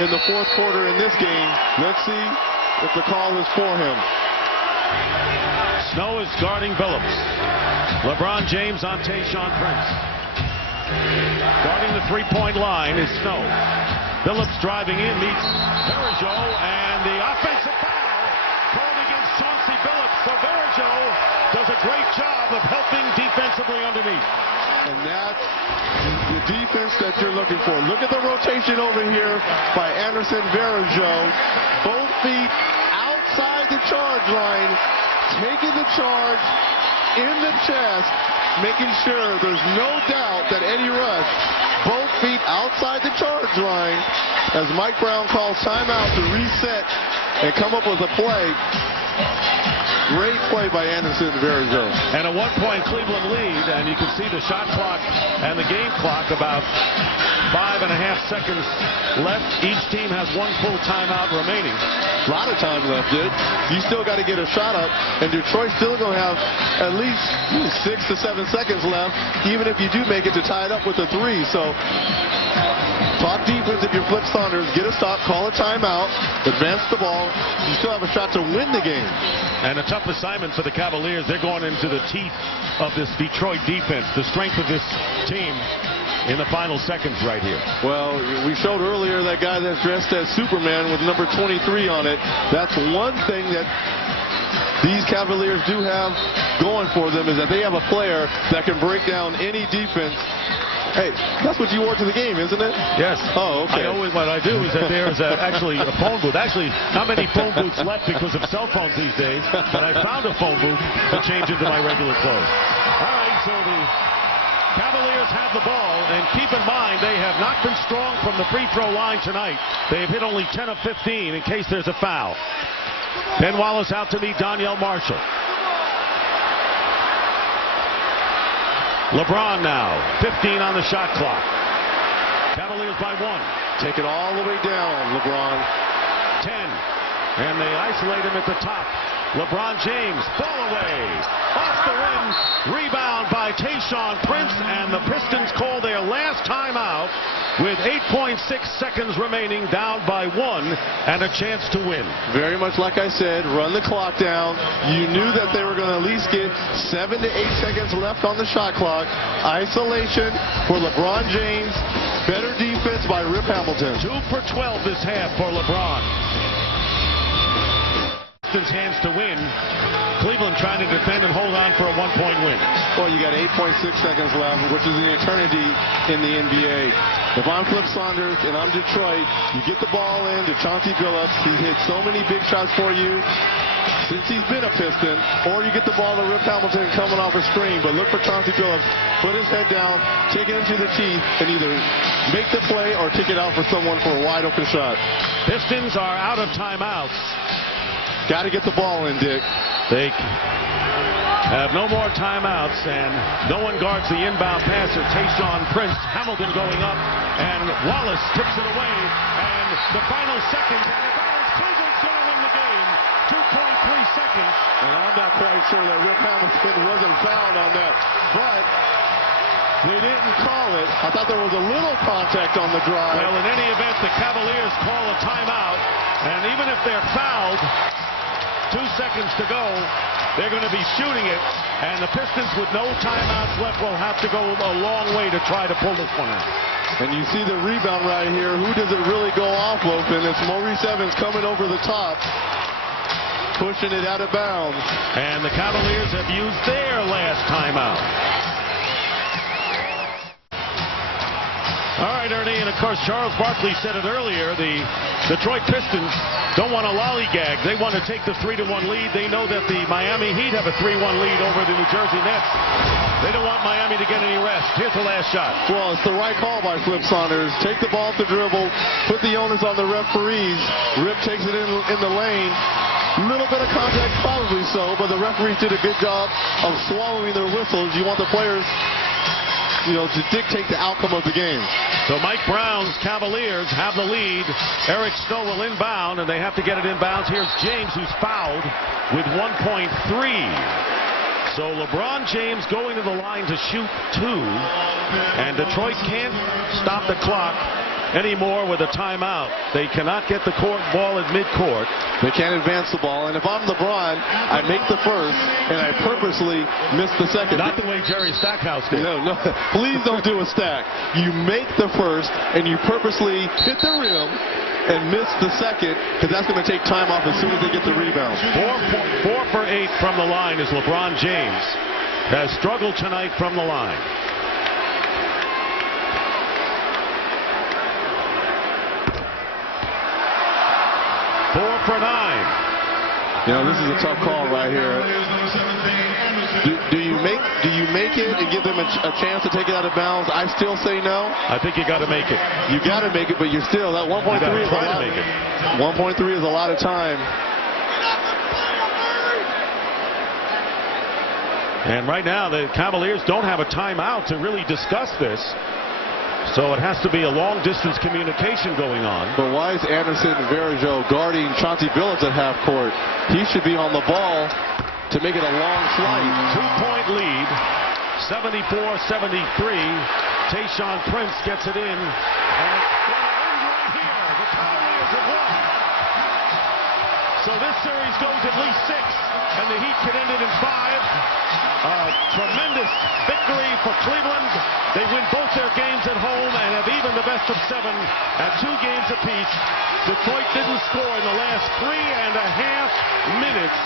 in the fourth quarter in this game. Let's see if the call is for him. Snow is guarding Billups. LeBron James on Tayshaun Prince. Guarding the three-point line is Snow. Billups driving in, meets Verajot, and the offensive foul called against Chauncey Billups. So Verajot does a great job of helping defensively underneath. And that's the defense that you're looking for. Look at the rotation over here by Anderson Verajot. Both feet outside the charge line, taking the charge in the chest, making sure there's no doubt that Eddie Rush, both feet outside the charge line, as Mike Brown calls timeout to reset and come up with a play. Great play by Anderson Verajot. And a 1-point Cleveland lead, and you can see the shot clock and the game clock about 5.5 seconds left. Each team has one full timeout remaining. A lot of time left, dude. You still got to get a shot up, and Detroit's still going to have at least 6 to 7 seconds left, even if you do make it to tie it up with a 3. So talk defense if you're Flip Saunders. Get a stop, call a timeout, advance the ball. You still have a shot to win the game. And a tough assignment for the Cavaliers. They're going into the teeth of this Detroit defense, the strength of this team in the final seconds right here. Well, we showed earlier that guy that's dressed as Superman with number 23 on it. That's one thing that these Cavaliers do have going for them, is that they have a player that can break down any defense. Hey, that's what you wore to the game, isn't it? Yes. Oh, okay. What I do is that there is actually a phone booth. Actually, not many phone booths left because of cell phones these days, but I found a phone booth to change into my regular clothes. All right, so the Cavaliers have the ball, and keep in mind they have not been strong from the free throw line tonight. They have hit only 10 of 15 in case there's a foul. Ben Wallace out to meet Donyell Marshall. LeBron now, 15 on the shot clock. Cavaliers by 1. Take it all the way down, LeBron. 10. And they isolate him at the top. LeBron James, ball away. Off the rim. Rebound by Tayshaun Prince. And the Pistons call their last timeout with 8.6 seconds remaining, down by 1 and a chance to win. Very much like I said, run the clock down. You knew that they were going to at least get 7 to 8 seconds left on the shot clock. Isolation for LeBron James. Better defense by Rip Hamilton. 2 for 12 this half for LeBron. Pistons hands to win. Cleveland trying to defend and hold on for a 1-point win. Well, you got 8.6 seconds left, which is an eternity in the NBA. If I'm Flip Saunders and I'm Detroit, you get the ball in to Chauncey Billups. He's hit so many big shots for you since he's been a Piston. Or you get the ball to Rip Hamilton coming off a screen. But look for Chauncey Billups, put his head down, take it into the teeth, and either make the play or kick it out for someone for a wide open shot. Pistons are out of timeouts. Got to get the ball in, Dick. They have no more timeouts, and no one guards the inbound passer, Tayshaun Prince. Hamilton going up, and Wallace tips it away, and the final seconds out of bounds. Cleveland's going to win the game. 2.3 seconds. And I'm not quite sure that Rip Hamilton wasn't fouled on that, but they didn't call it. I thought there was a little contact on the drive. Well, in any event, the Cavaliers call a timeout, and even if they're fouled, 2 seconds to go, they're going to be shooting it, and the Pistons with no timeouts left will have to go a long way to try to pull this one out. And you see the rebound right here. Who does it really go off of? And it's Maurice Evans coming over the top, pushing it out of bounds. And the Cavaliers have used their last timeout. All right, Ernie, and of course, Charles Barkley said it earlier, the Detroit Pistons don't want to lollygag. They want to take the 3-1 lead. They know that the Miami Heat have a 3-1 lead over the New Jersey Nets. They don't want Miami to get any rest. Here's the last shot. Well, it's the right call by Flip Saunders. Take the ball off the dribble, put the onus on the referees. Rip takes it in the lane. Little bit of contact, probably so, but the referees did a good job of swallowing their whistles. You want the players, to dictate the outcome of the game. So Mike Brown's Cavaliers have the lead. Eric Snow will inbound, and they have to get it inbounds. Here's James, who's fouled with 1.3. So LeBron James going to the line to shoot 2, and Detroit can't stop the clock. anymore with a timeout. They cannot get the ball at midcourt. They can't advance the ball, and if I'm LeBron, I make the first, and I purposely miss the second. Not the way Jerry Stackhouse did. No, please don't do a stack. You make the first, and you purposely hit the rim and miss the second, because that's going to take time off as soon as they get the rebound. 4 for 8 from the line as LeBron James has struggled tonight from the line. For 9. You know, this is a tough call right here. Do you make it and give them a chance to take it out of bounds? I still say no. I think you got to make it. You got to make it, but you're still that 1.3 is a lot. 1.3 is a lot of time. And right now the Cavaliers don't have a timeout to really discuss this. So it has to be a long-distance communication going on. But why is Anderson Varejao guarding Chauncey Billups at half court? He should be on the ball to make it a long flight. 2-point lead, 74-73. Tayshaun Prince gets it in. And right here, the Cavaliers have won. So this series goes at least 6, and the Heat can end it in 5. Tremendous victory for Cleveland. They win both their games at home and have even the best of 7 at 2 games apiece. Detroit didn't score in the last 3.5 minutes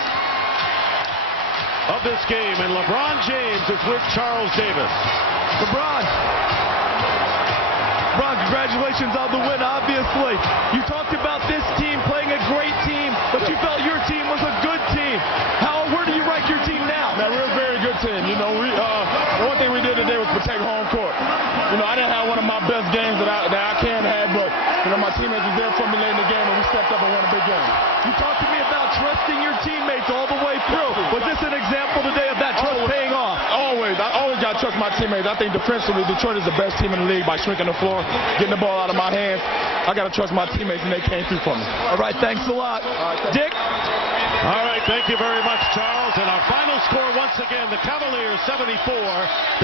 of this game, and LeBron James is with Charles Davis. LeBron, congratulations on the win, obviously. You talked about this team playing a great team, but you felt your team was a good team. Where do you rank your team now? Man, we're a very good team. You know, the one thing we did today was protect home court. You know, I didn't have one of my best games that I can have, but, you know, my teammates were there for me late in the game, and we stepped up and won a big game. You talked to me about trusting your teammates all the way through. Was this an example today of that trust paying off? Always. I always got to trust my teammates. I think defensively, Detroit is the best team in the league by shrinking the floor, getting the ball out of my hands. I got to trust my teammates, and they came through for me. All right, thanks a lot. Dick? All right, thank you very much, Charles. And our final score once again, the Cavaliers 74,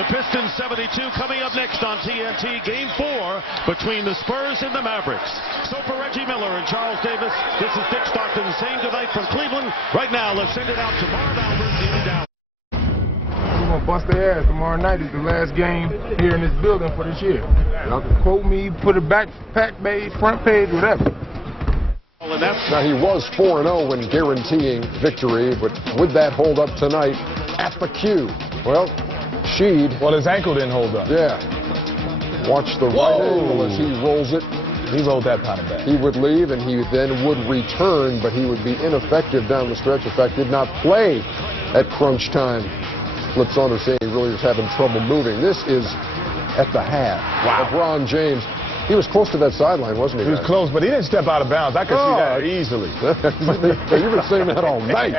the Pistons 72. Coming up next on TNT, Game 4 between the Spurs and the Mavericks. So for Reggie Miller and Charles Davis, this is Dick Stockton saying goodnight from Cleveland. Right now, let's send it out to Marv Albert in Dallas. We're going to bust their ass tomorrow night. Is the last game here in this building for this year. Y'all can quote me, put it back page, front page, whatever. Now, he was 4-0 when guaranteeing victory, but would that hold up tonight at the Q? Well, Sheed. Well, his ankle didn't hold up. Yeah. Watch the right angle as he rolls it. He rolled that kind of back. He would leave, and he then would return, but he would be ineffective down the stretch. In fact, did not play at crunch time. Flips on to say he really was having trouble moving. This is at the half. Wow. LeBron James. He was close to that sideline, wasn't he? He was close, but he didn't step out of bounds. I could see that easily. You've been saying that all night.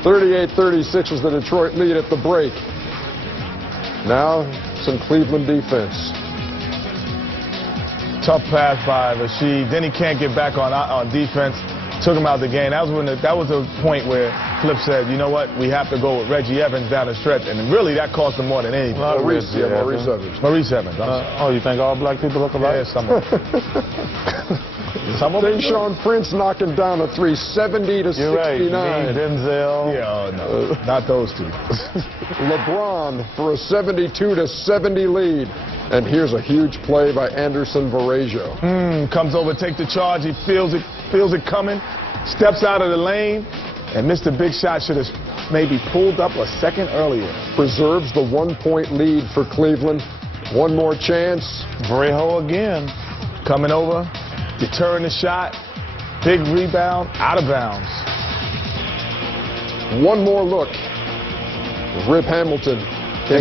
38-36 is the Detroit lead at the break. Now, some Cleveland defense. Tough pass by Rasheed. Then he can't get back on defense. Took him out of the game. That was a point where Flip said, you know what, we have to go with Reggie Evans down the stretch. And really, that cost him more than anything. Maurice Evans. Maurice Evans. You think all black people look alike? Yeah, some of them. Tayshaun Prince knocking down a 370 to 69. Right. Denzel. Yeah, no, not those two. LeBron for a 72 to 70 lead. And here's a huge play by Anderson Varejao. Comes over, take the charge. He feels it coming, steps out of the lane, and missed a big shot. Should have maybe pulled up a second earlier. Preserves the 1-point lead for Cleveland. One more chance. Varejao again, coming over, deterring the shot. Big rebound, out of bounds. One more look. Rip Hamilton.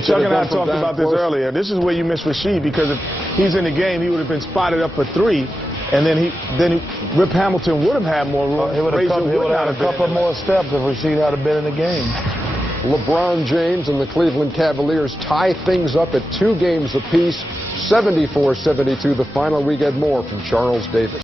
Chuck and I talked about this earlier. This is where you miss Rasheed, because if he's in the game, he would have been spotted up for 3, and then Rip Hamilton would have had more room. He would have had a couple more steps if Rasheed had been in the game. LeBron James and the Cleveland Cavaliers tie things up at 2 games apiece. 74-72 the final. We get more from Charles Davis.